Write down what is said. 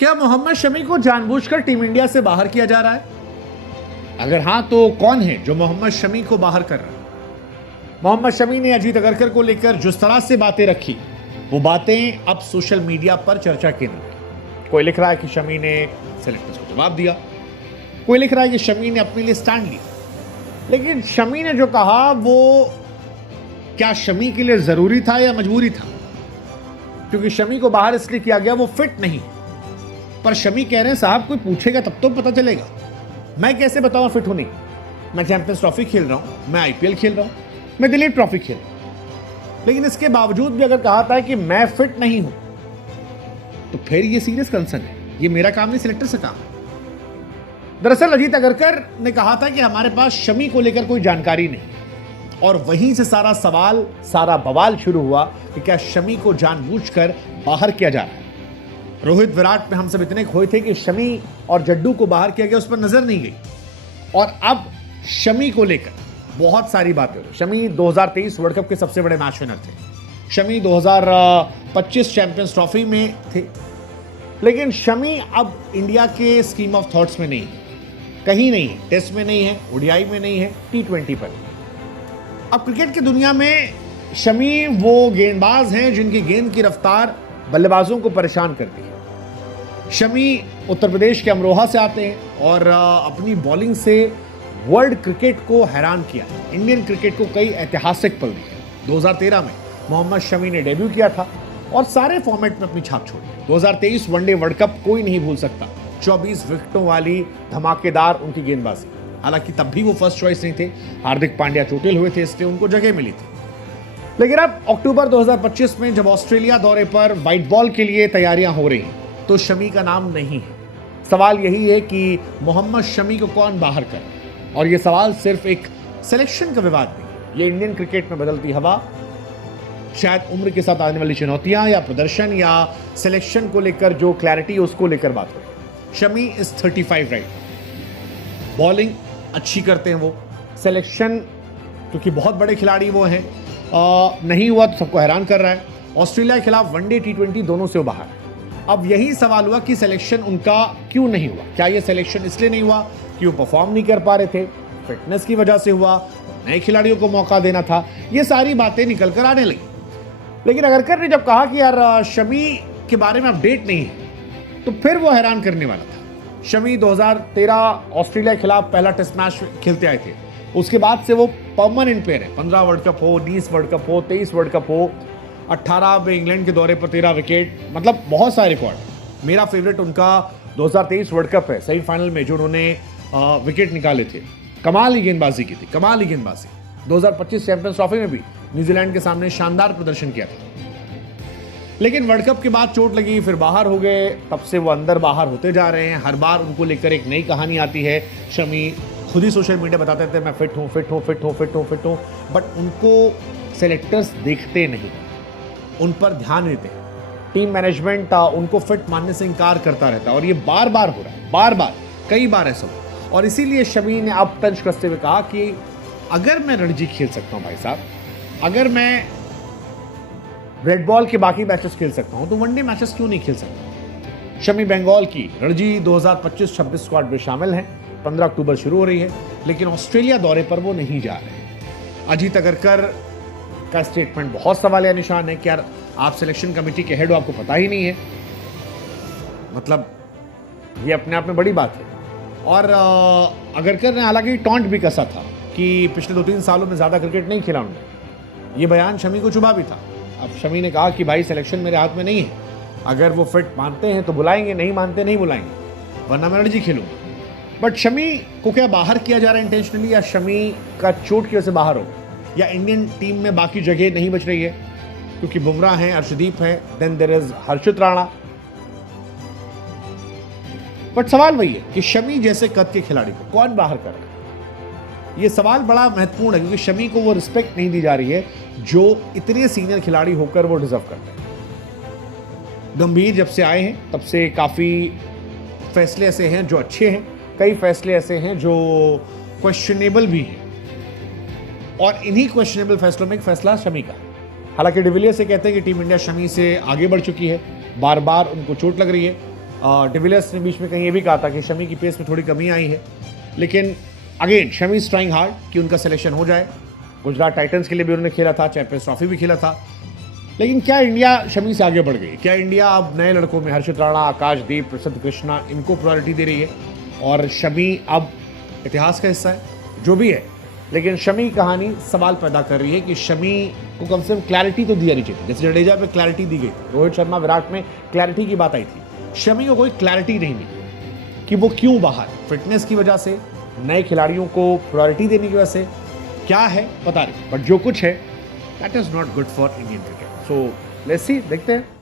क्या मोहम्मद शमी को जानबूझकर टीम इंडिया से बाहर किया जा रहा है? अगर हां तो कौन है जो मोहम्मद शमी को बाहर कर रहा है? मोहम्मद शमी ने अजीत अगरकर को लेकर जिस तरह से बातें रखी, वो बातें अब सोशल मीडिया पर चर्चा केंद्र। कोई लिख रहा है कि शमी ने सेलेक्टर्स को जवाब दिया, कोई लिख रहा है कि शमी ने अपने लिए स्टैंड लिया। लेकिन शमी ने जो कहा वो क्या शमी के लिए जरूरी था या मजबूरी था? क्योंकि शमी को बाहर इसलिए किया गया वो फिट नहीं। पर शमी कह रहे हैं साहब कोई पूछेगा तब तो पता चलेगा। मैं कैसे बताऊं फिट हूं नहीं? मैं चैंपियंस ट्रॉफी खेल रहा हूं, मैं आईपीएल खेल रहा हूं, मैं दिलीप ट्रॉफी खेल रहा हूं, लेकिन इसके बावजूद भी अगर कहा था कि मैं फिट नहीं हूं तो फिर ये सीरियस कंसर्न है। ये मेरा काम नहीं, सिलेक्टर से काम है। दरअसल अजीत अगरकर ने कहा था कि हमारे पास शमी को लेकर कोई जानकारी नहीं, और वहीं से सारा सवाल, सारा बवाल शुरू हुआ कि क्या शमी को जानबूझकर बाहर किया जा रहा है। रोहित विराट में हम सब इतने खोए थे कि शमी और जड्डू को बाहर किया गया, उस पर नजर नहीं गई। और अब शमी को लेकर बहुत सारी बातें हो रही। शमी 2023 वर्ल्ड कप के सबसे बड़े मैच विनर थे, शमी 2025 चैंपियंस ट्रॉफी में थे, लेकिन शमी अब इंडिया के स्कीम ऑफ थॉट्स में नहीं है, कहीं नहीं है। टेस्ट में नहीं है, ओडीआई में नहीं है, T20 पर। अब क्रिकेट की दुनिया में शमी वो गेंदबाज हैं जिनकी गेंद की रफ्तार बल्लेबाजों को परेशान करती है। शमी उत्तर प्रदेश के अमरोहा से आते हैं और अपनी बॉलिंग से वर्ल्ड क्रिकेट को हैरान किया, इंडियन क्रिकेट को कई ऐतिहासिक पल दिए। 2013 में मोहम्मद शमी ने डेब्यू किया था और सारे फॉर्मेट में अपनी छाप छोड़ी। 2023 वनडे वर्ल्ड कप कोई नहीं भूल सकता। 24 विकेटों वाली धमाकेदार उनकी गेंदबाजी। हालांकि तब भी वो फर्स्ट चॉइस नहीं थे, हार्दिक पांड्या चोटिल हुए थे, इसलिए उनको जगह मिली थी। लेकिन अब अक्टूबर 2025 में जब ऑस्ट्रेलिया दौरे पर व्हाइट बॉल के लिए तैयारियां हो रही हैं तो शमी का नाम नहीं है। सवाल यही है कि मोहम्मद शमी को कौन बाहर करे, और यह सवाल सिर्फ एक सिलेक्शन का विवाद नहीं है। ये इंडियन क्रिकेट में बदलती हवा, शायद उम्र के साथ आने वाली चुनौतियां या प्रदर्शन या सिलेक्शन को लेकर जो क्लैरिटी है उसको लेकर बात हो। शमी इज 35 राइट, बॉलिंग अच्छी करते हैं वो, सिलेक्शन क्योंकि बहुत बड़े खिलाड़ी वो हैं नहीं हुआ तो सबको हैरान कर रहा है। ऑस्ट्रेलिया के खिलाफ वनडे T20 दोनों से वो बाहर है। अब यही सवाल हुआ कि सिलेक्शन उनका क्यों नहीं हुआ। क्या ये सिलेक्शन इसलिए नहीं हुआ कि वो परफॉर्म नहीं कर पा रहे थे, फिटनेस की वजह से हुआ, नए खिलाड़ियों को मौका देना था? ये सारी बातें निकल कर आने लगी। लेकिन अगरकर ने जब कहा कि यार शमी के बारे में अपडेट नहीं है तो फिर वो हैरान करने वाला था। शमी 2013 ऑस्ट्रेलिया के खिलाफ पहला टेस्ट मैच खेलते आए थे, उसके बाद से वो परमानेंट प्लेयर है। 15 वर्ल्ड कप हो, 20 वर्ल्ड कप हो, 23 वर्ल्ड कप हो, 18 में इंग्लैंड के दौरे पर 13 विकेट, मतलब बहुत सारे रिकॉर्ड। मेरा फेवरेट उनका 2023 वर्ल्ड कप है, सेमीफाइनल में जो उन्होंने विकेट निकाले थे। कमाल ही गेंदबाजी की थी, कमाल ही गेंदबाजी। 2025 चैंपियंस ट्रॉफी में भी न्यूजीलैंड के सामने शानदार प्रदर्शन किया था। लेकिन वर्ल्ड कप के बाद चोट लगी, फिर बाहर हो गए, तब से वो अंदर बाहर होते जा रहे हैं। हर बार उनको लेकर एक नई कहानी आती है। शमी खुद ही सोशल मीडिया बताते थे मैं फिट हूँ, फिट हूँ, फिट हूँ, फिट हूँ, फिट हूँ, बट उनको सेलेक्टर्स देखते नहीं, उन पर ध्यान देते हैं। टीम मैनेजमेंट उनको फिट मानने से इनकार करता रहता है, और ये बार बार हो रहा है, बार बार, कई बार ऐसा हो। और इसीलिए शमी ने अब तंज कसते हुए कहा कि अगर मैं रणजी खेल सकता हूँ भाई साहब, अगर मैं रेड बॉल के बाकी मैचेस खेल सकता हूं तो वनडे मैचेस क्यों नहीं खेल सकता? शमी बंगाल की रणजी 2025-26 स्क्वाड में शामिल हैं। 15 अक्टूबर शुरू हो रही है, लेकिन ऑस्ट्रेलिया दौरे पर वो नहीं जा रहे। अजीत अगरकर का स्टेटमेंट बहुत सवालिया निशान है कि यार आप सिलेक्शन कमेटी के हेड हो, आपको पता ही नहीं है। मतलब ये अपने आप में बड़ी बात है। और अगरकर ने हालांकि टॉन्ट भी कसा था कि पिछले 2-3 सालों में ज्यादा क्रिकेट नहीं खेला उन्होंने। ये बयान शमी को चुभा भी था। अब शमी ने कहा कि भाई सिलेक्शन मेरे हाथ में नहीं है, अगर वो फिट मानते हैं तो बुलाएंगे, नहीं मानते नहीं बुलाएंगे, वरना मैं रणजी खेलूंगा। बट शमी को क्या बाहर किया जा रहा है इंटेंशनली, या शमी का चोट की वजह से बाहर हो, या इंडियन टीम में बाकी जगह नहीं बच रही है? क्योंकि बुमराह हैं, अर्शदीप हैं, then there is Harshit Rana. But सवाल वही है कि शमी जैसे कद के खिलाड़ी को कौन बाहर कर रहा है? ये सवाल बड़ा महत्वपूर्ण है, क्योंकि शमी को वो रिस्पेक्ट नहीं दी जा रही है जो इतने सीनियर खिलाड़ी होकर वो डिजर्व करते हैं। गंभीर जब से आए हैं तब से काफ़ी फैसले ऐसे हैं जो अच्छे हैं, कई फैसले ऐसे हैं जो क्वेश्चनेबल भी हैं, और इन्हीं क्वेश्चनेबल फैसलों में एक फैसला शमी का। हालांकि डिविलियर्स से कहते हैं कि टीम इंडिया शमी से आगे बढ़ चुकी है, बार बार उनको चोट लग रही है, डिविलियर्स ने बीच में कहीं ये भी कहा था कि शमी की पेस में थोड़ी कमी आई है, लेकिन again Shami is trying hard कि उनका सिलेक्शन हो जाए। गुजरात टाइटंस के लिए भी उन्होंने खेला था, चैंपियंस ट्रॉफी भी खेला था। लेकिन क्या इंडिया शमी से आगे बढ़ गई? क्या इंडिया अब नए लड़कों में हर्षित राणा, आकाशदीप, प्रसिद्ध कृष्णा, इनको प्रायोरिटी दे रही है और शमी अब इतिहास का हिस्सा है? जो भी है, लेकिन शमी कहानी सवाल पैदा कर रही है कि शमी को कम से कम क्लैरिटी तो दिया नहीं चाहिए। जैसे जडेजा पे क्लैरिटी दी गई थी, रोहित शर्मा, विराट में क्लैरिटी की बात आई थी, शमी को कोई क्लैरिटी नहीं मिली कि वो क्यों बाहर, फिटनेस की वजह से, नए खिलाड़ियों को प्रायोरिटी देने की वजह से, क्या है पता नहीं, बट जो कुछ है that is not good for Indian cricket. So let's see, देखते हैं।